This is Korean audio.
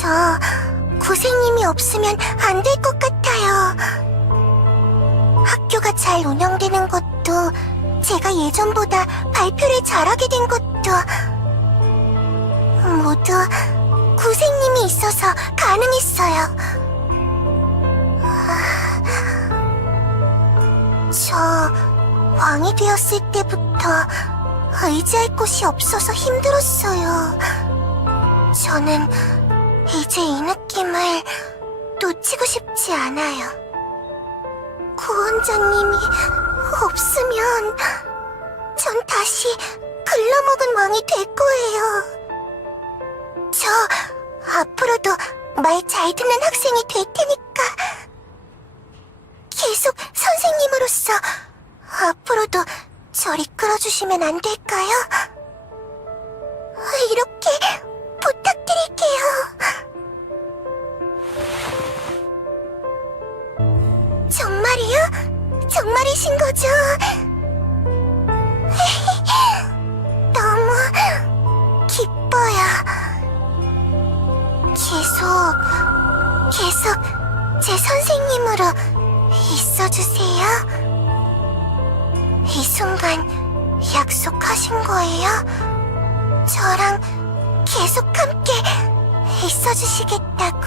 저 고생님이 없으면 안 될 것 같아요. 학교가 잘 운영되는 것도 제가 예전보다 발표를 잘하게 된 것도 모두 고생님이 있어서 가능했어요. 아, 저 왕이 되었을 때부터 의지할 곳이 없어서 힘들었어요. 저는 이제 이 느낌을 놓치고 싶지 않아요. 구원자님이 없으면 전 다시 글러먹은 왕이 될 거예요. 저 앞으로도 말 잘 듣는 학생이 될 테니까 계속 선생님으로서 앞으로도 저리 끌어주시면 안 될까요? 이렇게 정말이신 거죠? 너무 기뻐요. 계속, 계속 제 선생님으로 있어주세요. 이 순간 약속하신 거예요? 저랑 계속 함께 있어주시겠다고.